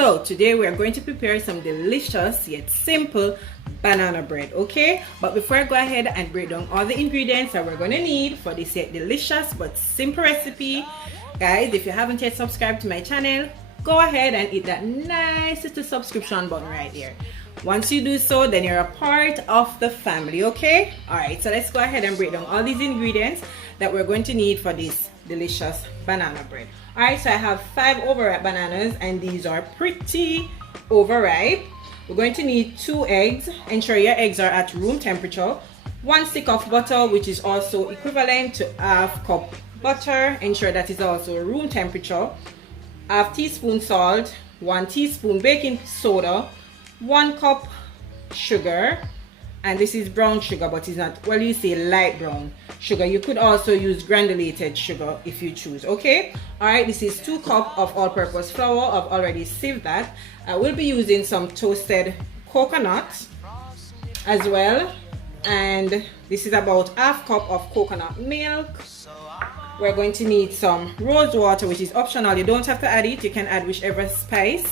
So today we are going to prepare some delicious yet simple banana bread, okay? But before I go ahead and break down all the ingredients that we're going to need for this yet delicious but simple recipe, guys, if you haven't yet subscribed to my channel, go ahead and hit that nice little subscription button right there. Once you do so, then you're a part of the family, okay? Alright, so let's go ahead and break down all these ingredients that we're going to need for this delicious banana bread. Alright, so I have 5 overripe bananas and these are pretty overripe. We're going to need 2 eggs. Ensure your eggs are at room temperature. 1 stick of butter, which is also equivalent to half cup butter. Ensure that is also room temperature. Half teaspoon salt, 1 teaspoon baking soda, 1 cup sugar, and this is brown sugar, but it's not, well, you say light brown sugar. You could also use granulated sugar if you choose, okay? All right, this is 2 cups of all-purpose flour. I've already sieved that. I will be using some toasted coconut as well, and this is about half cup of coconut milk. We're going to need some rose water, which is optional. You don't have to add it. You can add whichever spice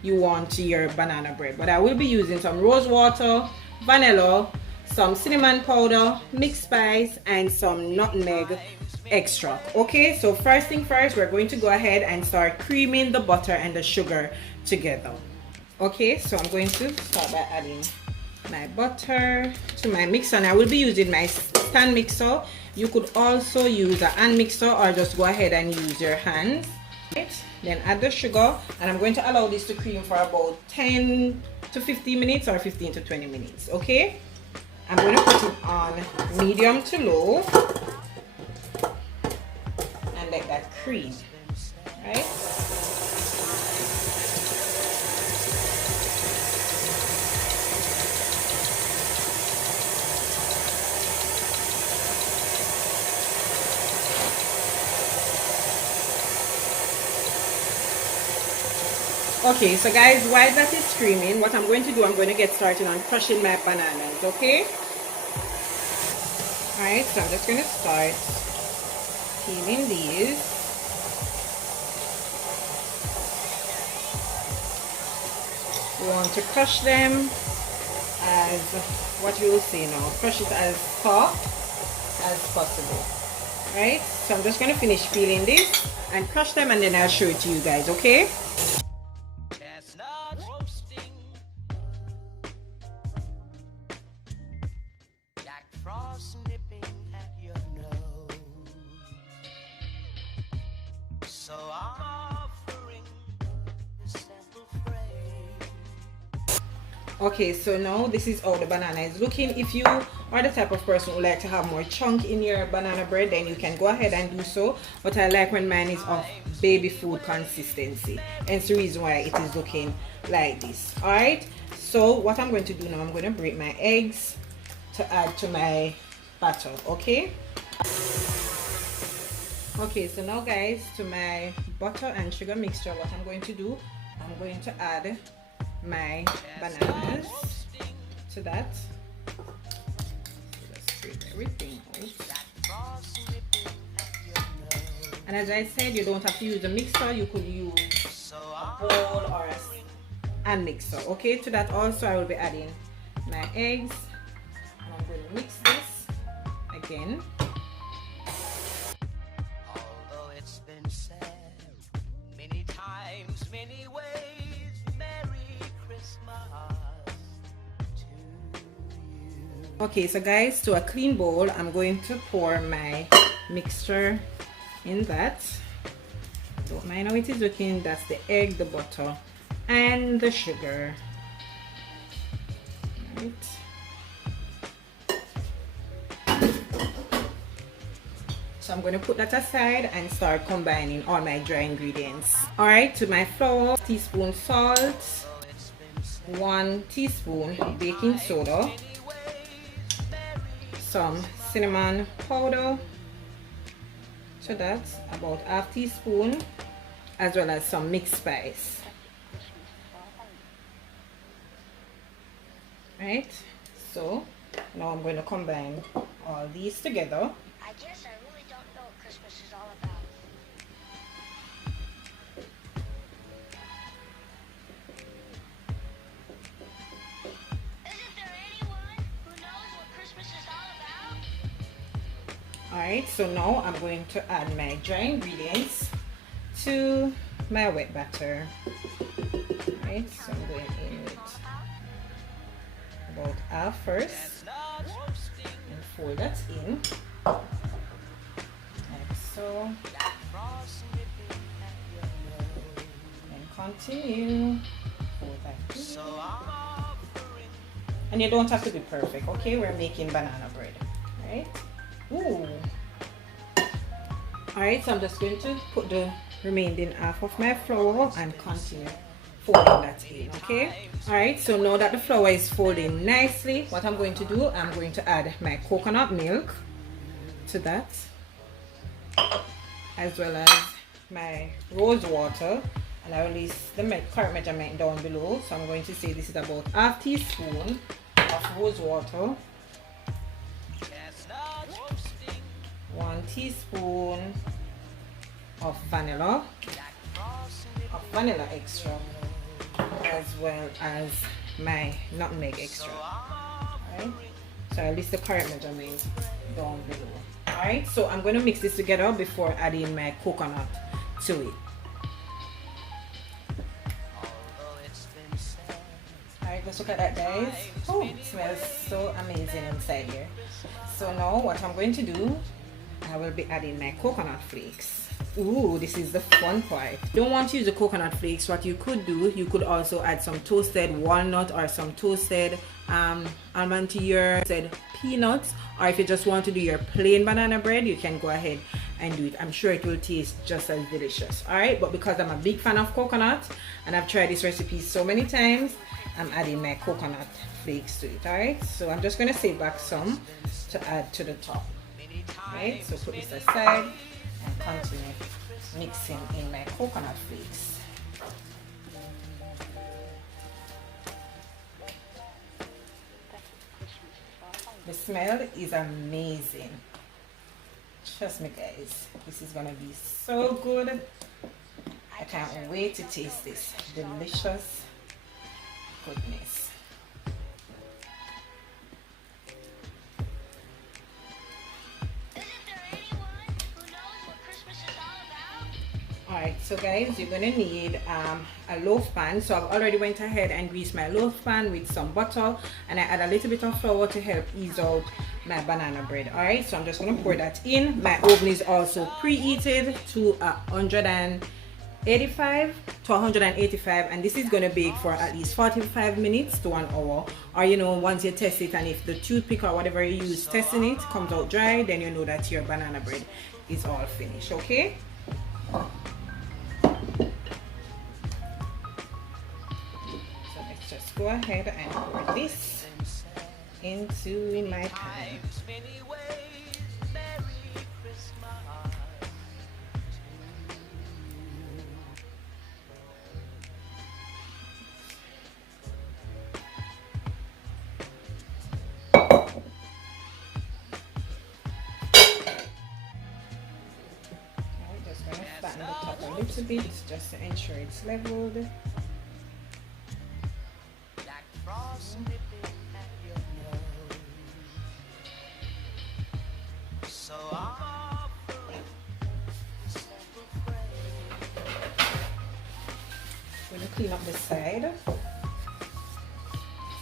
you want to your banana bread, but I will be using some rose water, vanilla, some cinnamon powder, mixed spice, and some nutmeg extract. Okay, so first thing first, we're going to go ahead and start creaming the butter and the sugar together. Okay, so I'm going to start by adding my butter to my mixer, and I will be using my stand mixer. You could also use a hand mixer or just go ahead and use your hands. Right. Then add the sugar, and I'm going to allow this to cream for about 10 to 15 minutes or 15 to 20 minutes, okay? I'm going to put it on medium to low and let that cream, right? Okay, so guys, while that is creaming, what I'm going to do, I'm going to get started on crushing my bananas, okay? Alright, so I'm just going to start peeling these. We want to crush them as, what you will see now, crush it as soft as possible. Right, so I'm just going to finish peeling this and crush them, and then I'll show it to you guys, okay? Okay, so now this is how the banana is looking. If you are the type of person who like to have more chunk in your banana bread, then you can go ahead and do so, but I like when mine is of baby food consistency, and it's the reason why it is looking like this. All right, so what I'm going to do now, I'm going to break my eggs to add to my batter, okay? Okay, so now guys, to my butter and sugar mixture, what I'm going to do, I'm going to add my bananas to that. So let's scrape everything out. And as I said, you don't have to use a mixer. You could use a bowl or a hand mixer. Okay, to that also I will be adding my eggs, and I'm going to mix this again. Although it's been said many times, many ways, okay, so guys, to a clean bowl, I'm going to pour my mixture in that. Don't mind how it is looking. That's the egg, the butter, and the sugar. Right. So I'm going to put that aside and start combining all my dry ingredients. Alright, to my flour, teaspoon salt, 1 teaspoon baking soda, some cinnamon powder, so that's about half teaspoon, as well as some mixed spice. Right, so now I'm going to combine all these together. I guess I really don't know what Christmas is all about. Alright, so now I'm going to add my dry ingredients to my wet batter. Alright, so I'm going in with about half first and fold that in like so, and continue fold that in. And you don't have to be perfect, okay? We're making banana bread, right? Ooh. Alright, so I'm just going to put the remaining half of my flour and continue folding that in, okay? Alright, so now that the flour is folding nicely, what I'm going to do, I'm going to add my coconut milk to that, as well as my rose water, and I will list the correct measurement down below. So I'm going to say this is about half teaspoon of rose water, 1 teaspoon of vanilla extract, as well as my nutmeg extract. Alright, so I'll list the correct measurement down below. Alright, so I'm going to mix this together before adding my coconut to it. Alright, let's look at that, guys. Oh, it smells so amazing inside here. So now what I'm going to do, I will be adding my coconut flakes. Ooh, this is the fun part. Don't want to use the coconut flakes. What you could do, you could also add some toasted walnut or some toasted almond to your toasted peanuts, or if you just want to do your plain banana bread, you can go ahead and do it. I'm sure it will taste just as delicious. Alright, but because I'm a big fan of coconut and I've tried this recipe so many times, I'm adding my coconut flakes to it. Alright, so I'm just going to save back some to add to the top. Right, so put this aside and continue mixing in my coconut flakes. The smell is amazing. Trust me, guys, this is gonna be so good. I can't wait to taste this delicious goodness. Alright, so guys, you're gonna need a loaf pan. So I've already went ahead and greased my loaf pan with some butter, and I add a little bit of flour to help ease out my banana bread. Alright, so I'm just gonna pour that in. My oven is also preheated to 185 to 185, and this is gonna bake for at least 45 minutes to 1 hour. Or you know, once you test it, and if the toothpick or whatever you use testing it comes out dry, then you know that your banana bread is all finished. Okay, go ahead and pour this into my pan. I'm just going to flatten the top a little bit just to ensure it's leveled. I'm going to clean up the side of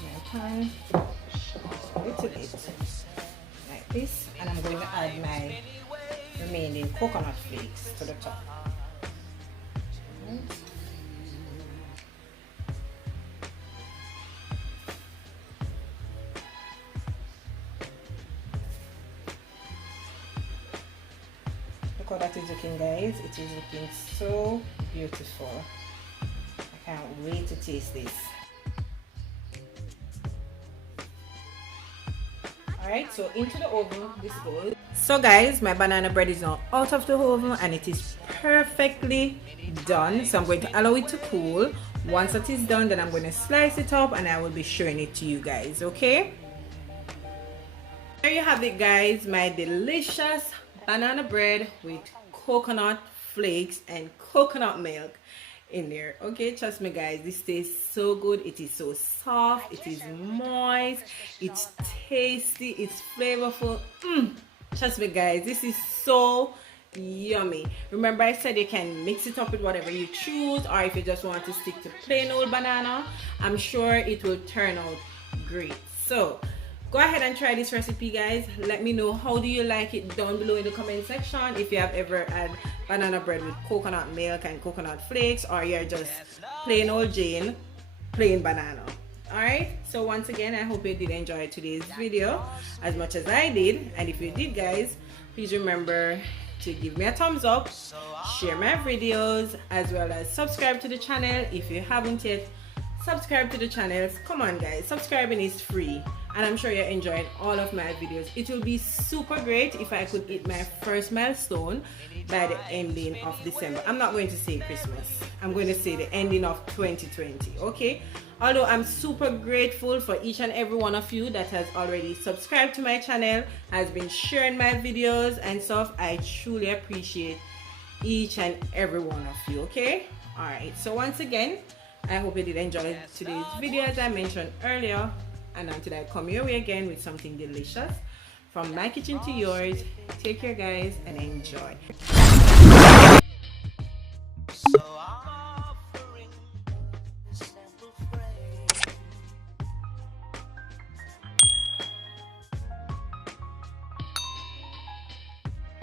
my pan a little bit like this, and I'm going to add my remaining coconut flakes to the top. Look how that is looking, guys. It is looking so beautiful. I can't wait to taste this. Alright, so into the oven this goes. So guys, my banana bread is now out of the oven and it is perfectly done. So I'm going to allow it to cool. Once it is done, then I'm going to slice it up and I will be showing it to you guys, okay? There you have it, guys, my delicious banana bread with coconut flakes and coconut milk in there. Okay, trust me, guys, this tastes so good. It is so soft, it is moist, it's tasty, it's flavorful. Trust me guys, this is so yummy. Remember I said you can mix it up with whatever you choose, or if you just want to stick to plain old banana, I'm sure it will turn out great. So go ahead and try this recipe guys. Let me know how do you like it down below in the comment section. If you have ever had banana bread with coconut milk and coconut flakes, or you're just plain old Jane plain banana. Alright, so once again, I hope you did enjoy today's video as much as I did. And if you did guys, please remember to give me a thumbs up, share my videos, as well as subscribe to the channel if you haven't yet. Subscribe to the channel. Come on guys, subscribing is free, and I'm sure you're enjoying all of my videos. It will be super great if I could hit my first milestone by the ending of December. I'm not going to say Christmas, I'm going to say the ending of 2020. Okay, although I'm super grateful for each and every one of you that has already subscribed to my channel, has been sharing my videos and stuff. I truly appreciate each and every one of you. Okay, all right, so once again, I hope you did enjoy today's video as I mentioned earlier, and until I come your way again with something delicious from my kitchen to yours, take care guys and enjoy.